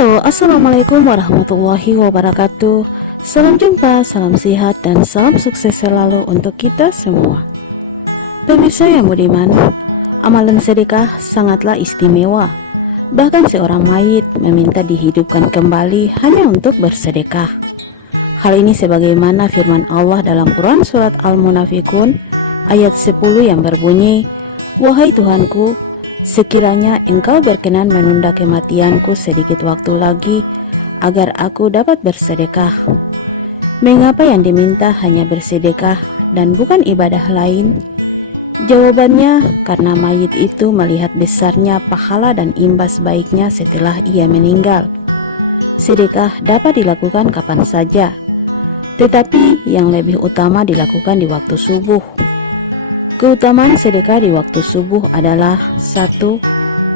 Halo, Assalamualaikum warahmatullahi wabarakatuh. Salam jumpa, salam sehat, dan salam sukses selalu untuk kita semua. Pemirsa yang budiman, amalan sedekah sangatlah istimewa. Bahkan seorang mayit meminta dihidupkan kembali hanya untuk bersedekah. Hal ini sebagaimana firman Allah dalam Quran Surat Al-Munafikun ayat 10 yang berbunyi Wahai Tuhanku, Sekiranya engkau berkenan menunda kematianku sedikit waktu lagi agar aku dapat bersedekah. Mengapa yang diminta hanya bersedekah dan bukan ibadah lain? Jawabannya karena mayit itu melihat besarnya pahala dan imbas baiknya setelah ia meninggal. Sedekah dapat dilakukan kapan saja, tetapi yang lebih utama dilakukan di waktu subuh. Keutamaan sedekah di waktu subuh adalah satu,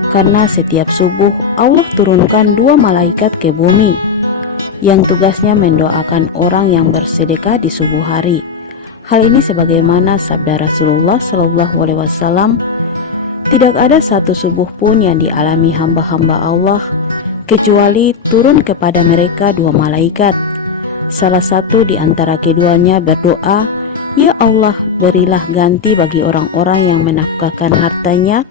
karena setiap subuh Allah turunkan dua malaikat ke bumi yang tugasnya mendoakan orang yang bersedekah di subuh hari. Hal ini sebagaimana sabda Rasulullah Shallallahu Alaihi Wasallam, tidak ada satu subuh pun yang dialami hamba-hamba Allah kecuali turun kepada mereka dua malaikat. Salah satu di antara keduanya berdoa Ya Allah, berilah ganti bagi orang-orang yang menafkahkan hartanya,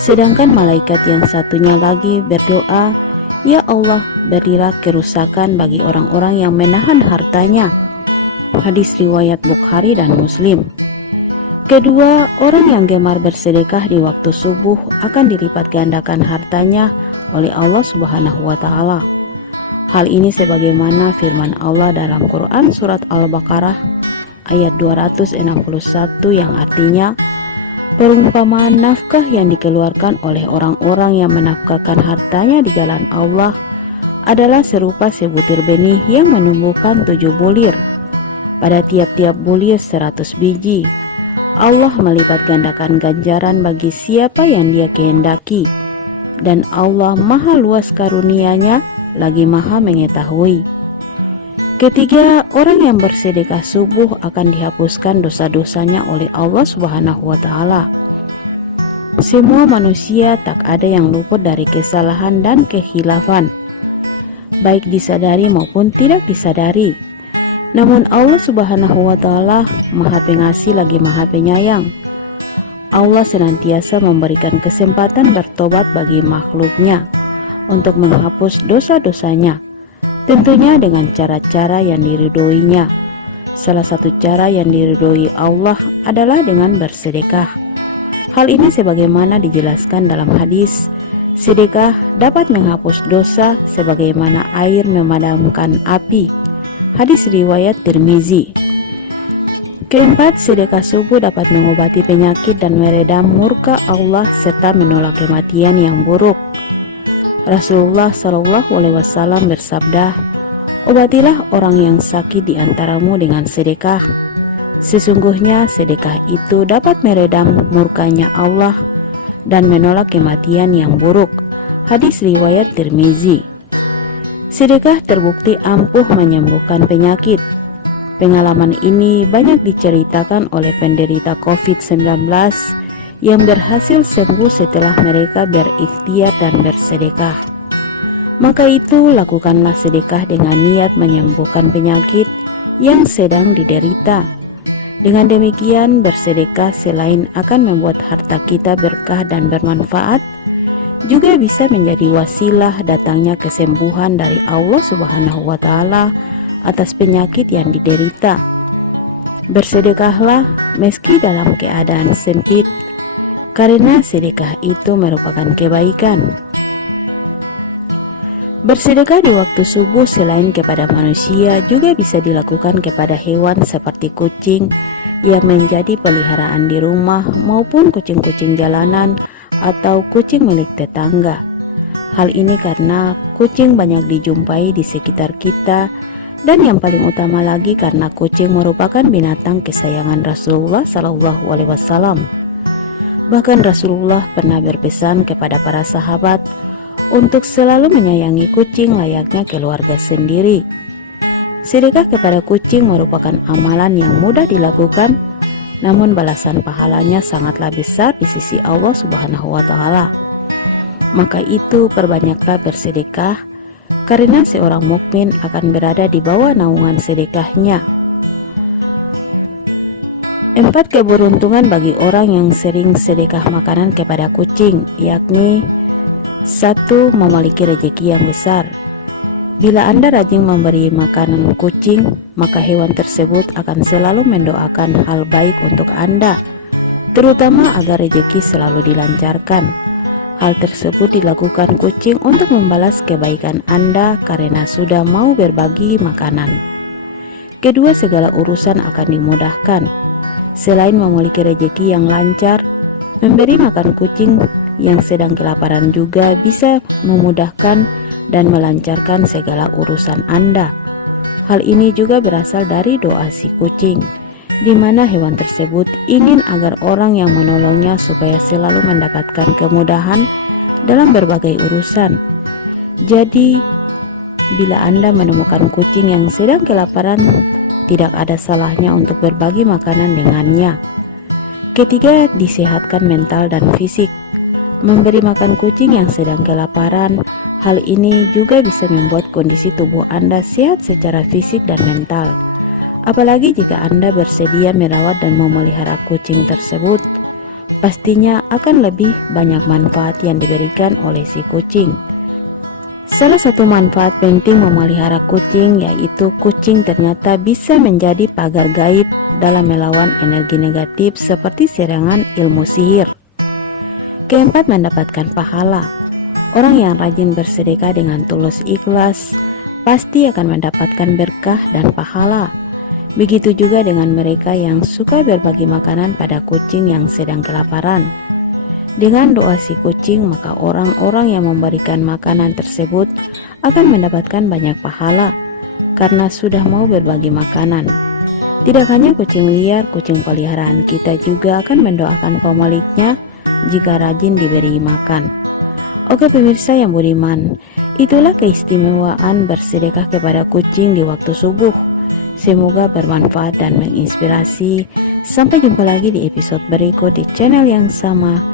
sedangkan malaikat yang satunya lagi berdoa, Ya Allah, berilah kerusakan bagi orang-orang yang menahan hartanya. Hadis riwayat Bukhari dan Muslim. Kedua, orang yang gemar bersedekah di waktu subuh akan dilipat gandakan hartanya oleh Allah Subhanahu wa taala. Hal ini sebagaimana firman Allah dalam Quran surat Al-Baqarah ayat 261 yang artinya perumpamaan nafkah yang dikeluarkan oleh orang-orang yang menafkahkan hartanya di jalan Allah adalah serupa sebutir benih yang menumbuhkan tujuh bulir. Pada tiap-tiap bulir seratus biji, Allah melipat gandakan ganjaran bagi siapa yang dia kehendaki. Dan Allah maha luas karunianya, lagi maha mengetahui. Ketiga, orang yang bersedekah subuh akan dihapuskan dosa-dosanya oleh Allah Subhanahu wa taala. Semua manusia tak ada yang luput dari kesalahan dan kehilafan, baik disadari maupun tidak disadari. Namun Allah Subhanahu wa taala Maha Pengasih lagi Maha Penyayang. Allah senantiasa memberikan kesempatan bertobat bagi makhluknya untuk menghapus dosa-dosanya Tentunya dengan cara-cara yang diridoinya. Salah satu cara yang diridhoi Allah adalah dengan bersedekah. Hal ini sebagaimana dijelaskan dalam hadis, sedekah dapat menghapus dosa sebagaimana air memadamkan api. Hadis riwayat Tirmizi. Keempat, sedekah subuh dapat mengobati penyakit dan meredam murka Allah serta menolak kematian yang buruk. Rasulullah Shallallahu Alaihi Wasallam bersabda, Obatilah orang yang sakit di antaramu dengan sedekah. Sesungguhnya sedekah itu dapat meredam murkanya Allah dan menolak kematian yang buruk. Hadis riwayat Tirmizi. Sedekah terbukti ampuh menyembuhkan penyakit. Pengalaman ini banyak diceritakan oleh penderita COVID-19 yang berhasil sembuh setelah mereka berikhtiar dan bersedekah. Maka itu lakukanlah sedekah dengan niat menyembuhkan penyakit yang sedang diderita. Dengan demikian bersedekah selain akan membuat harta kita berkah dan bermanfaat, juga bisa menjadi wasilah datangnya kesembuhan dari Allah Subhanahu wa taala atas penyakit yang diderita. Bersedekahlah meski dalam keadaan sempit karena sedekah itu merupakan kebaikan. Bersedekah di waktu subuh selain kepada manusia juga bisa dilakukan kepada hewan seperti kucing yang menjadi peliharaan di rumah maupun kucing-kucing jalanan atau kucing milik tetangga. Hal ini karena kucing banyak dijumpai di sekitar kita dan yang paling utama lagi karena kucing merupakan binatang kesayangan Rasulullah Shallallahu Alaihi Wasallam. Bahkan Rasulullah pernah berpesan kepada para sahabat untuk selalu menyayangi kucing layaknya keluarga sendiri. Sedekah kepada kucing merupakan amalan yang mudah dilakukan, namun balasan pahalanya sangatlah besar di sisi Allah Subhanahu wa taala. Maka itu perbanyaklah bersedekah karena seorang mukmin akan berada di bawah naungan sedekahnya. Empat keberuntungan bagi orang yang sering sedekah makanan kepada kucing, yakni satu memiliki rezeki yang besar. Bila Anda rajin memberi makanan kucing, maka hewan tersebut akan selalu mendoakan hal baik untuk Anda, terutama agar rezeki selalu dilancarkan. Hal tersebut dilakukan kucing untuk membalas kebaikan Anda karena sudah mau berbagi makanan. Kedua, segala urusan akan dimudahkan Selain memiliki rejeki yang lancar, memberi makan kucing yang sedang kelaparan juga bisa memudahkan dan melancarkan segala urusan Anda. Hal ini juga berasal dari doa si kucing, di mana hewan tersebut ingin agar orang yang menolongnya supaya selalu mendapatkan kemudahan dalam berbagai urusan. Jadi, bila Anda menemukan kucing yang sedang kelaparan, tidak ada salahnya untuk berbagi makanan dengannya. Ketiga, disehatkan mental dan fisik. Memberi makan kucing yang sedang kelaparan, hal ini juga bisa membuat kondisi tubuh Anda sehat secara fisik dan mental. Apalagi jika Anda bersedia merawat dan memelihara kucing tersebut, pastinya akan lebih banyak manfaat yang diberikan oleh si kucing. Salah satu manfaat penting memelihara kucing yaitu kucing ternyata bisa menjadi pagar gaib dalam melawan energi negatif seperti serangan ilmu sihir. Keempat, mendapatkan pahala. Orang yang rajin bersedekah dengan tulus ikhlas pasti akan mendapatkan berkah dan pahala. Begitu juga dengan mereka yang suka berbagi makanan pada kucing yang sedang kelaparan. Dengan doa si kucing, maka orang-orang yang memberikan makanan tersebut akan mendapatkan banyak pahala karena sudah mau berbagi makanan. Tidak hanya kucing liar, kucing peliharaan kita juga akan mendoakan pemiliknya jika rajin diberi makan. Oke pemirsa yang budiman, itulah keistimewaan bersedekah kepada kucing di waktu subuh. Semoga bermanfaat dan menginspirasi. Sampai jumpa lagi di episode berikut di channel yang sama.